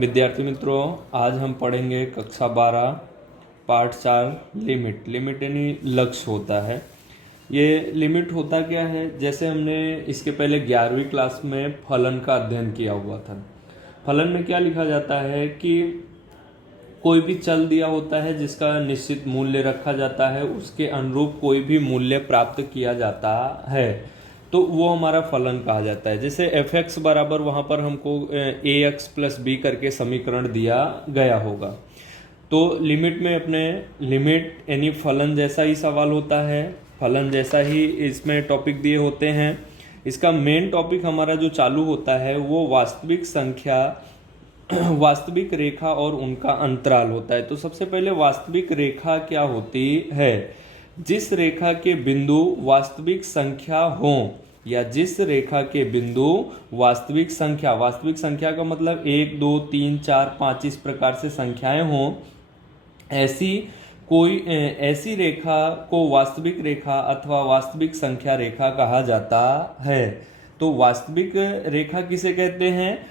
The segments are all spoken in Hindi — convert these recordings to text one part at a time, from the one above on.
विद्यार्थी मित्रों, आज हम पढ़ेंगे कक्षा 12 पार्ट 4 लिमिट। लिमिट यानी लक्ष्य होता है। ये लिमिट होता क्या है, जैसे हमने इसके पहले 11वीं क्लास में फलन का अध्ययन किया हुआ था। फलन में क्या लिखा जाता है कि कोई भी चल दिया होता है जिसका निश्चित मूल्य रखा जाता है, उसके अनुरूप कोई भी मूल्य प्राप्त किया जाता है तो वो हमारा फलन कहा जाता है। जैसे f(x) बराबर वहाँ पर हमको ax प्लस b करके समीकरण दिया गया होगा। तो लिमिट में अपने लिमिट यानी फलन जैसा ही सवाल होता है, फलन जैसा ही इसमें टॉपिक दिए होते हैं। इसका मेन टॉपिक हमारा जो चालू होता है वो वास्तविक संख्या, वास्तविक रेखा और उनका अंतराल होता है। तो सबसे पहले वास्तविक रेखा क्या होती है? जिस रेखा के बिंदु वास्तविक संख्या हो या जिस रेखा के बिंदु वास्तविक संख्या का मतलब 1 2 3 4 5 इस प्रकार से संख्याएं हों, ऐसी रेखा को वास्तविक रेखा अथवा वास्तविक संख्या रेखा कहा जाता है। तो वास्तविक रेखा किसे कहते हैं?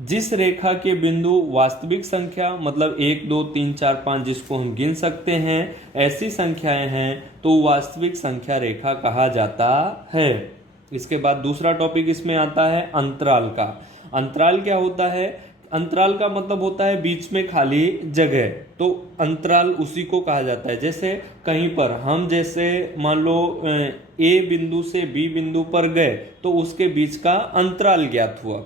जिस रेखा के बिंदु वास्तविक संख्या मतलब 1 2 3 4 5 जिसको हम गिन सकते हैं, ऐसी संख्याएं हैं तो वास्तविक संख्या रेखा कहा जाता है। इसके बाद दूसरा टॉपिक इसमें आता है अंतराल का। अंतराल क्या होता है? अंतराल का मतलब होता है बीच में खाली जगह, तो अंतराल उसी को कहा जाता है। जैसे कहीं पर हम जैसे मान लो ए बिंदु से बी बिंदु पर गए तो उसके बीच का अंतराल ज्ञात हुआ।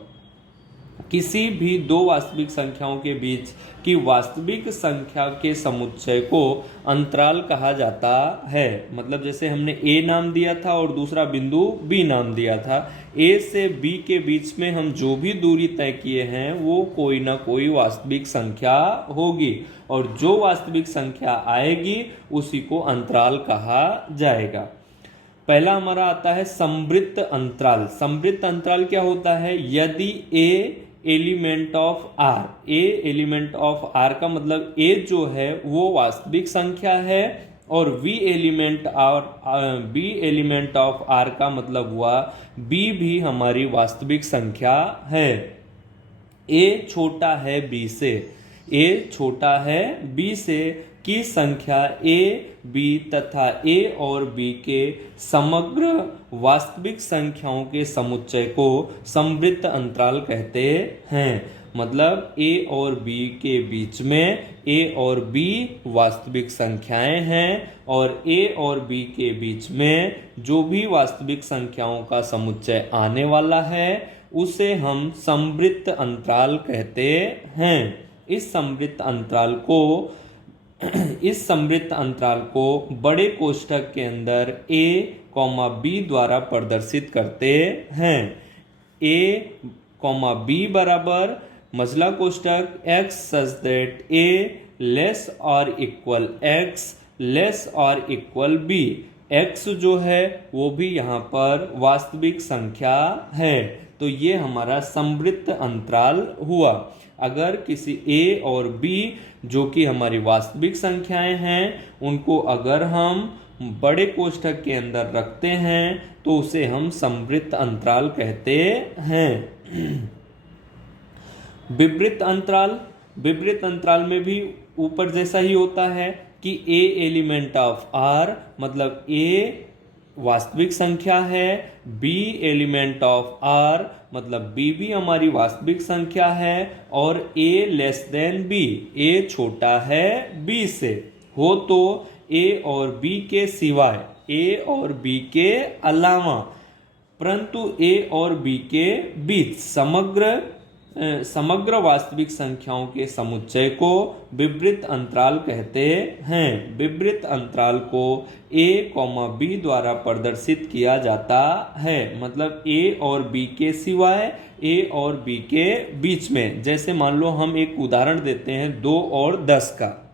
किसी भी दो वास्तविक संख्याओं के बीच की वास्तविक संख्या के समुच्चय को अंतराल कहा जाता है। मतलब जैसे हमने a नाम दिया था और दूसरा बिंदु b नाम दिया था, a से b के बीच में हम जो भी दूरी तय किए हैं वो कोई ना कोई वास्तविक संख्या होगी, और जो वास्तविक संख्या आएगी उसी को अंतराल कहा जाएगा। पहला हमारा आता है संवृत्त अंतराल। संवृत्त अंतराल क्या होता है? यदि a element of r, a element of r का मतलब a जो है वो वास्तविक संख्या है, और b एलिमेंट ऑफ r का मतलब हुआ b भी हमारी वास्तविक संख्या है। a छोटा है b से, a छोटा है b से की संख्या a, b तथा a और b के समग्र वास्तविक संख्याओं के समुच्चय को संवृत्त अंतराल कहते हैं। मतलब a और b के बीच में a और b वास्तविक संख्याएं हैं, और a और b के बीच में जो भी वास्तविक संख्याओं का समुच्चय आने वाला है उसे हम संवृत्त अंतराल कहते हैं। इस संवृत्त अंतराल को बड़े कोष्ठक के अंदर a, b द्वारा प्रदर्शित करते हैं। a, b बराबर मझला कोष्ठक x such that a less or equal x less or equal b। x जो है वो भी यहाँ पर वास्तविक संख्या है, तो ये हमारा संवृत्त अंतराल हुआ। अगर किसी a और b जो कि हमारी वास्तविक संख्याएं हैं उनको अगर हम बड़े कोष्ठक के अंदर रखते हैं तो उसे हम संवृत्त अंतराल कहते हैं। विवृत्त अंतराल में भी ऊपर जैसा ही होता है कि a एलिमेंट ऑफ r मतलब a वास्तविक संख्या है, b एलिमेंट ऑफ r मतलब b भी हमारी वास्तविक संख्या है, और a less than b, a छोटा है b से हो तो a और b के सिवाय, a और b के अलावा, परंतु a और b के बीच समग्र वास्तविक संख्याओं के समुच्चय को विवृत्त अंतराल कहते हैं। विवृत्त अंतराल को a, b द्वारा प्रदर्शित किया जाता है। मतलब a और b के सिवाय a और b के बीच में। जैसे मान लो हम एक उदाहरण देते हैं 2 और 10 का।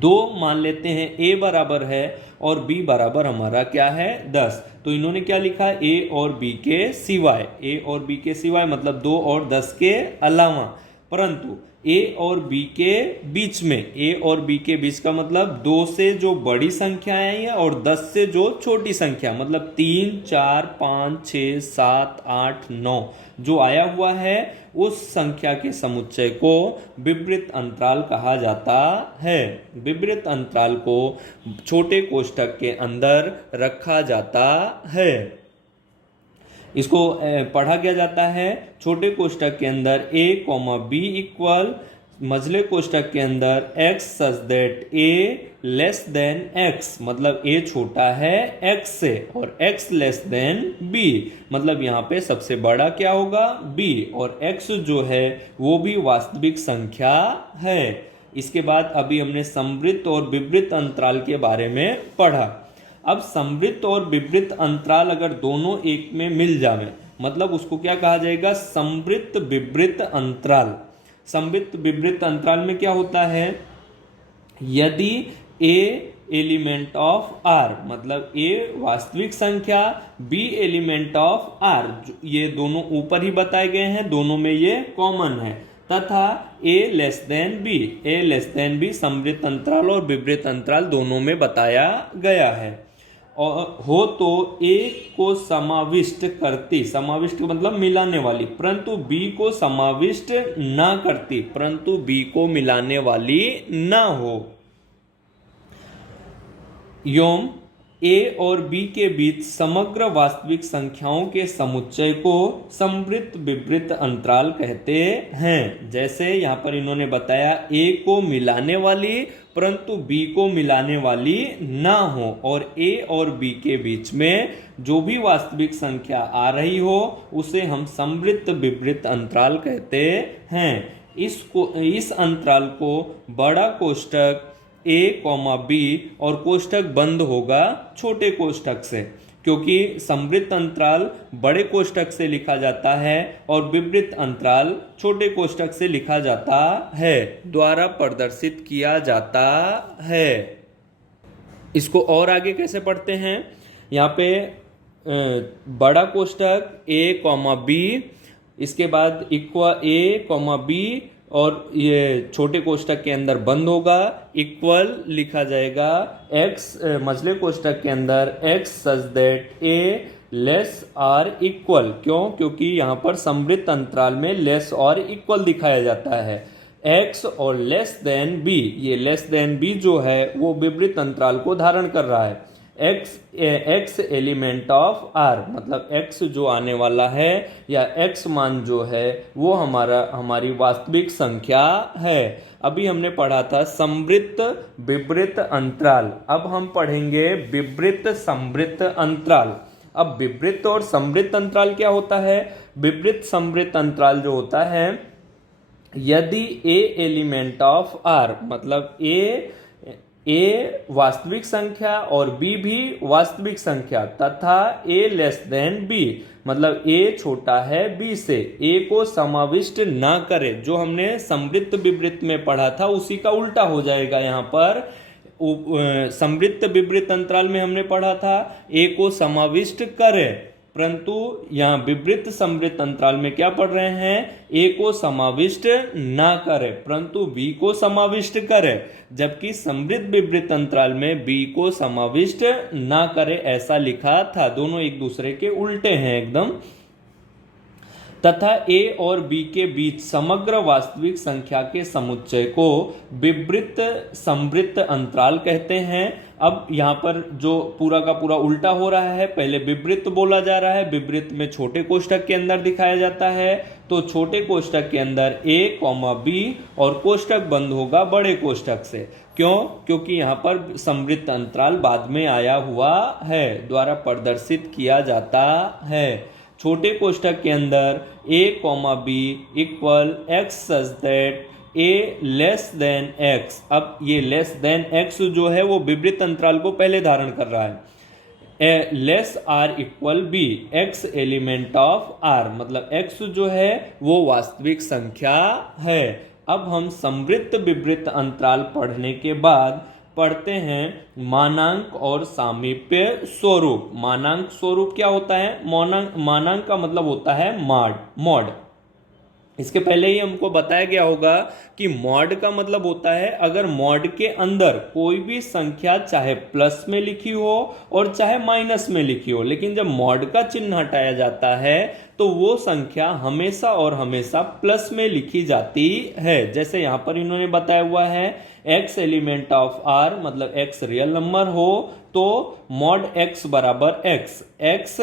2 मान लेते हैं a बराबर है और b बराबर हमारा क्या है 10, तो इन्होंने क्या लिखा? a और b के सिवाय, a और b के सिवाय मतलब 2 और 10 के अलावा। परंतु a और b के बीच में, a और b के बीच का मतलब 2 से जो बड़ी संख्याएं आई है और 10 से जो छोटी संख्या, मतलब 3, 4, 5, 6, 7, 8, 9 जो आया हुआ है उस संख्या के समुच्चय को विवृत अंतराल कहा जाता है। विवृत अंतराल को छोटे कोष्ठक के अंदर रखा जाता है। इसको पढ़ा किया जाता है छोटे कोष्ठक के अंदर a, b इक्वल मझले कोष्ठक के अंदर x such that a less than x, मतलब a छोटा है x से, और x लेस देन b, मतलब यहाँ पे सबसे बड़ा क्या होगा b, और x जो है वो भी वास्तविक संख्या है। इसके बाद अभी हमने समवृत्त और विवृत अंतराल के बारे में पढ़ा। अब समवृत्त और विवृत अंतराल अगर दोनों एक में मिल जावे, मतलब उसको क्या कहा जाएगा, समवृत्त विवृत अंतराल। समवृत्त विवृत अंतराल में क्या होता है, यदि a एलिमेंट ऑफ r, मतलब a वास्तविक संख्या, b एलिमेंट ऑफ r, ये दोनों ऊपर ही बताए गए हैं, दोनों में ये कॉमन है, तथा a less than b, a less than b समवृत्त अंतराल और विवृत अंतराल दोनों में बताया गया है। और हो तो a को समाविष्ट करती, समाविष्ट मतलब मिलाने वाली, परंतु b को समाविष्ट ना करती, परंतु b को मिलाने वाली ना हो। योम a और b के बीच समग्र वास्तविक संख्याओं के समुच्चय को समवृत्त विवृत अंतराल कहते हैं। जैसे यहाँ पर इन्होंने बताया a को मिलाने वाली परंतु b को मिलाने वाली ना हो, और a और b के बीच में जो भी वास्तविक संख्या आ रही हो उसे हम समवृत्त विवृत अंतराल कहते हैं। इस अंतराल को बड़ा कोष्ठक a, b और कोष्ठक बंद होगा छोटे कोष्ठक से, क्योंकि समवृत्त अंतराल बड़े कोष्ठक से लिखा जाता है और विवृत अंतराल छोटे कोष्ठक से लिखा जाता है, द्वारा प्रदर्शित किया जाता है। इसको और आगे कैसे पढ़ते हैं, यहाँ पे बड़ा कोष्ठक a, b, इसके बाद इक्वल a, b और ये छोटे कोष्ठक के अंदर बंद होगा, इक्वल लिखा जाएगा x मझले कोष्ठक के अंदर x such that a less or equal. क्यों? क्योंकि यहाँ पर समवृत्त अंतराल में लेस और इक्वल दिखाया जाता है। x और लेस देन b, ये लेस देन b जो है वो विवृत अंतराल को धारण कर रहा है। x एलिमेंट ऑफ r, मतलब x जो आने वाला है या x मान जो है वो हमारी वास्तविक संख्या है। अभी हमने पढ़ा था समवृत्त विवृत अंतराल, अब हम पढ़ेंगे विवृत समवृत्त अंतराल। अब विवृत और समवृत्त अंतराल क्या होता है, विवृत समवृत्त अंतराल जो होता है, यदि a एलिमेंट ऑफ r, मतलब a वास्तविक संख्या और b भी वास्तविक संख्या, तथा a लेस देन b, मतलब a छोटा है b से, a को समाविष्ट ना करे, जो हमने समवृत्त विवृत में पढ़ा था उसी का उल्टा हो जाएगा। यहाँ पर समवृत्त विवृत अंतराल में हमने पढ़ा था a को समाविष्ट करे, परंतु यहाँ विवृत समवृत्त अंतराल में क्या पढ़ रहे हैं, a को समाविष्ट ना करे परंतु b को समाविष्ट करे, जबकि समवृत्त विवृत अंतराल में b को समाविष्ट ना करे ऐसा लिखा था। दोनों एक दूसरे के उल्टे हैं एकदम। तथा a और b के बीच समग्र वास्तविक संख्या के समुच्चय को विवृत समवृत्त अंतराल कहते हैं। अब यहाँ पर जो पूरा का पूरा उल्टा हो रहा है, पहले विवृत बोला जा रहा है, विवृत में छोटे कोष्ठक के अंदर दिखाया जाता है, तो छोटे कोष्ठक के अंदर a, b और कोष्ठक बंद होगा बड़े कोष्ठक से। क्यों? क्योंकि यहाँ पर समवृत्त अंतराल बाद में आया हुआ है, द्वारा प्रदर्शित किया जाता है। छोटे कोष्ठक के अंदर a, b equal x such that a less than x। अब ये लेस देन x जो है वो विवृत अंतराल को पहले धारण कर रहा है। Less r equal b, x element of r, मतलब x जो है वो वास्तविक संख्या है। अब हम समवृत्त विवृत अंतराल पढ़ने के बाद पढ़ते हैं मानांक और सामीप्य स्वरूप। मानांक स्वरूप क्या होता है, मानांक का मतलब होता है मॉड। इसके पहले ही हमको बताया गया होगा कि मॉड का मतलब होता है अगर मॉड के अंदर कोई भी संख्या चाहे प्लस में लिखी हो और चाहे माइनस में लिखी हो, लेकिन जब मॉड का चिन्ह हटाया जाता है तो वो संख्या हमेशा और हमेशा प्लस में लिखी जाती है। जैसे यहां पर इन्होंने बताया हुआ है x एलिमेंट ऑफ r, मतलब x रियल नंबर हो तो मॉड x बराबर x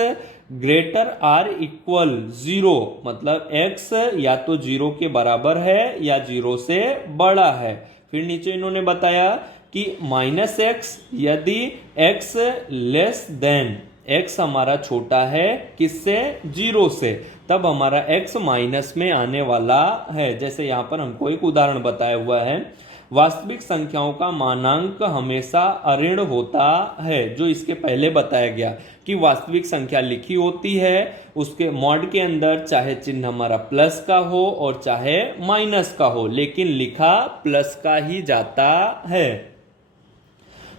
ग्रेटर आर इक्वल 0, मतलब x या तो 0 के बराबर है या 0 से बड़ा है। फिर नीचे इन्होंने बताया कि -x यदि x लेस देन x हमारा छोटा है किससे, 0 से, तब हमारा x माइनस में आने वाला है। जैसे यहां पर हमको एक उदाहरण बताया हुआ है, वास्तविक संख्याओं का मानांक हमेशा अऋण होता है। जो इसके पहले बताया गया कि वास्तविक संख्या लिखी होती है उसके मॉड के अंदर चाहे चिन्ह हमारा प्लस का हो और चाहे माइनस का हो, लेकिन लिखा प्लस का ही जाता है।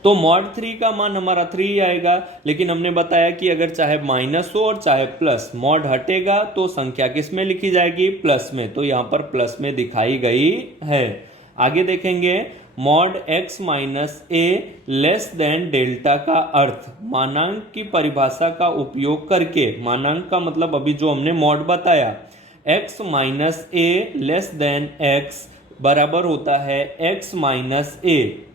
तो मॉड 3 का मान हमारा 3 ही आएगा, लेकिन हमने बताया कि अगर चाहे माइनस हो और चाहे प्लस, मॉड हटेगा तो संख्या किस में लिखी जाएगी, प्लस में, तो यहां पर प्लस में दिखाई गई है। आगे देखेंगे, मॉड x माइनस ए लेस देन डेल्टा का अर्थ, मानांक की परिभाषा का उपयोग करके, मानांक का मतलब अभी जो हमने मॉड बताया, x माइनस ए लेस देन x बराबर होता है x माइनस ए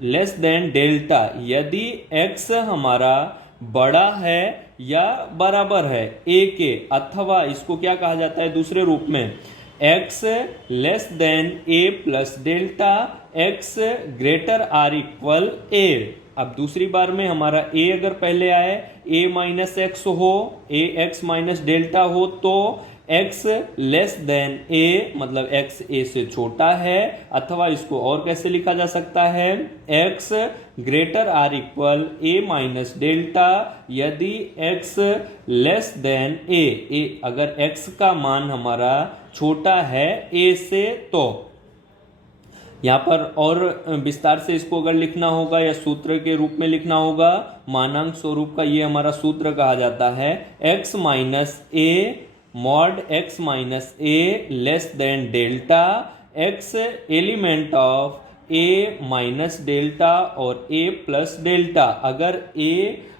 लेस देन डेल्टा, यदि x हमारा बड़ा है या बराबर है a के, अथवा इसको क्या कहा जाता है दूसरे रूप में, x less than a plus delta, x greater or equal a। अब दूसरी बार में हमारा a अगर पहले आए, a माइनस एक्स हो, a x माइनस डेल्टा हो, तो x लेस देन a मतलब x a से छोटा है, अथवा इसको और कैसे लिखा जा सकता है, x greater or equal a minus delta, यदि x लेस देन a अगर x का मान हमारा छोटा है a से, तो यहाँ पर और विस्तार से इसको अगर लिखना होगा या सूत्र के रूप में लिखना होगा, मानांक स्वरूप का ये हमारा सूत्र कहा जाता है, x minus A mod x minus A less than delta, x element of a minus delta और a प्लस डेल्टा। अगर a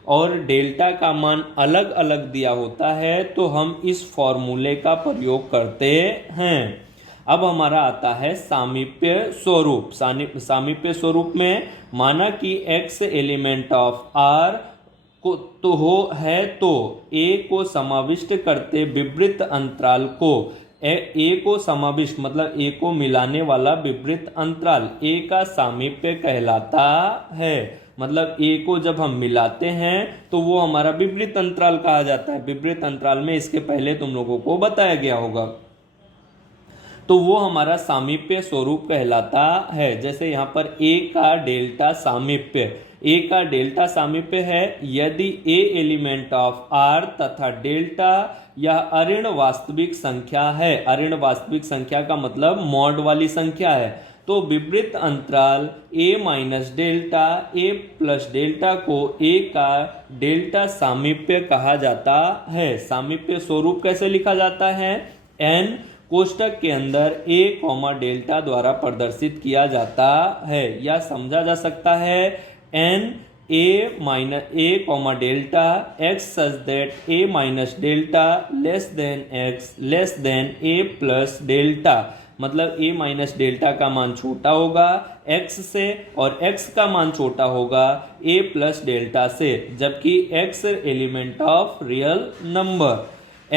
और डेल्टा का मान अलग अलग दिया होता है तो हम इस फॉर्मूले का प्रयोग करते हैं। अब हमारा आता है सामीप्य स्वरूप। सामीप्य स्वरूप में माना कि x एलिमेंट ऑफ r को तो हो है तो a को समाविष्ट करते विवृत अंतराल को, a को समाविष्ट मतलब a को मिलाने वाला विवृत अंतराल a का सामीप्य कहलाता है। मतलब a को जब हम मिलाते हैं तो वो हमारा विवृत अंतराल कहा जाता है। विवृत अंतराल में इसके पहले तुम लोगों को बताया गया होगा, तो वो हमारा सामीप्य स्वरूप कहलाता है। जैसे यहाँ पर a का डेल्टा सामीप्य, a का डेल्टा सामीप्य है यदि a एलिमेंट ऑफ r तथा डेल्टा यह अऋण वास्तविक संख्या है। अऋण वास्तविक संख्या का मतलब मॉड वाली संख्या है, तो विवृत अंतराल a minus delta a plus delta को a का डेल्टा सामीप्य कहा जाता है। सामीप्य स्वरूप कैसे लिखा जाता है, n कोष्टक के अंदर a कॉमा डेल्टा द्वारा प्रदर्शित किया जाता है, या समझा जा सकता है n a minus a comma delta x such that a minus delta less than x less than a plus delta. मतलब a माइनस डेल्टा का मान छोटा होगा x से और x का मान छोटा होगा a प्लस डेल्टा से, जबकि x element of real number,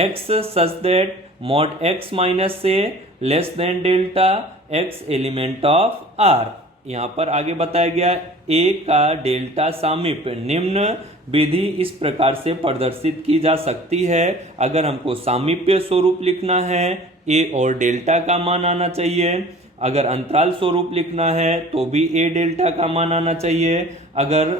x such that mod x minus A less than delta x element of r। यहाँ पर आगे बताया गया a का डेल्टा सामीप्य निम्न विधि इस प्रकार से प्रदर्शित की जा सकती है। अगर हमको सामीप्य स्वरूप लिखना है a और डेल्टा का मान आना चाहिए, अगर अंतराल स्वरूप लिखना है तो भी a डेल्टा का मान आना चाहिए, अगर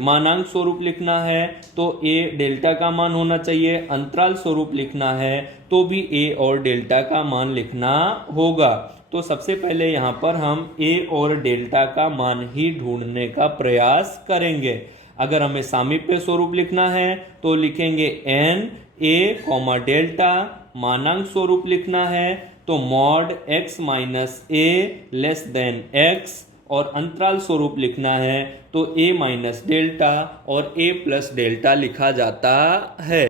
मानांक स्वरूप लिखना है तो a डेल्टा का मान होना चाहिए, अंतराल स्वरूप लिखना है तो भी a और डेल्टा का मान लिखना होगा। तो सबसे पहले यहाँ पर हम a और डेल्टा का मान ही ढूंढने का प्रयास करेंगे। अगर हमें सामीप्य स्वरूप लिखना है तो लिखेंगे n a कॉमा डेल्टा मानांक स्वरूप लिखना है तो मॉड x माइनस ए लेस देन x, और अंतराल स्वरूप लिखना है तो a माइनस डेल्टा और a प्लस डेल्टा लिखा जाता है।